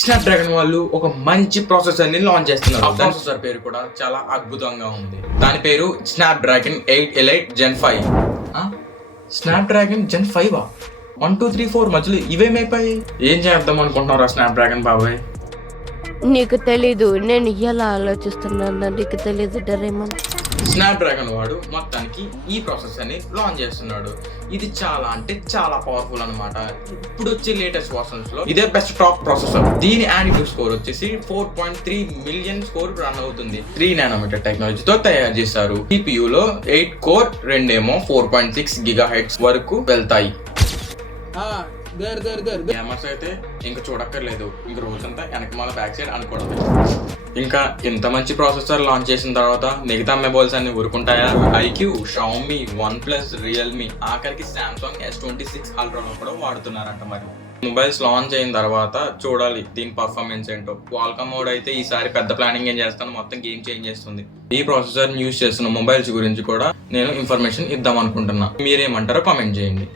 Snapdragon వాళ్ళు ఒక మంచి ప్రాసెసర్ ని లాంచ్ చేస్తున్నారు. ప్రాసెసర్ పేరు కూడా చాలా అద్భుతంగా ఉంది. దాని పేరు స్నాప్డ్రాగన్ 8 ఎలైట్ జెన్ 5. స్నాప్డ్రాగన్ జెన్ 5 1 2 3 4 మధ్యలో ఇవేమైపోయి ఏం చేద్దాం అనుకుంటున్నారా స్నాప్డ్రాగన్ బాబాయ్? నీకు తెలీదు నేను ఎలా ఆలోచిస్తున్నాను, నీకు తెలీదు డరేమన్. స్నాప్డ్రాగన్ వాడు మొత్తానికి ఈ ప్రాసెసర్ ని లాంచ్ చేస్తున్నాడు. ఇది చాలా అంటే చాలా పవర్ఫుల్ అన్నమాట. ఇప్పుడు వచ్చే లేటెస్ట్ వర్షన్స్ లో ఇదే బెస్ట్ టాప్ ప్రాసెసర్. దీని యానిటివ్ స్కోర్ వచ్చేసి 4.3 మిలియన్ స్కోర్ రన్ అవుతుంది. 3 నానోమీటర్ టెక్నాలజీతో తయారు చేశారు. CPU లో 8 కోర్, రెండేమో 4.6 GHz వరకు వెళ్తాయి. గేమర్స్ అయితే ఇంకా చూడక్కర్లేదు, ఇంక రోజంతా వెనకమాల బ్యాక్ సైడ్ అనుకోవడం. ఇంకా ఇంత మంచి ప్రాసెసర్ లాంచ్ చేసిన తర్వాత మిగతా మొబైల్స్ అన్ని ఊరుకుంటాయా? IQ, Xiaomi, OnePlus, Realme, ఆఖరికి Samsung S26 Ultra కూడా వాడుతున్నారంట. మరి మొబైల్స్ లాంచ్ అయిన తర్వాత చూడాలి దీని పర్ఫార్మెన్స్ ఏంటో. క్వాల్కామ్ మోడ్ అయితే ఈసారి పెద్ద ప్లానింగ్ ఏం చేస్తాను, మొత్తం గేమ్ చేంజ్ చేస్తుంది. ఈ ప్రాసెసర్ యూజ్ చేస్తున్న మొబైల్స్ గురించి కూడా నేను ఇన్ఫర్మేషన్ ఇద్దాం అనుకుంటున్నా. మీరేమంటారో కామెంట్ చేయండి.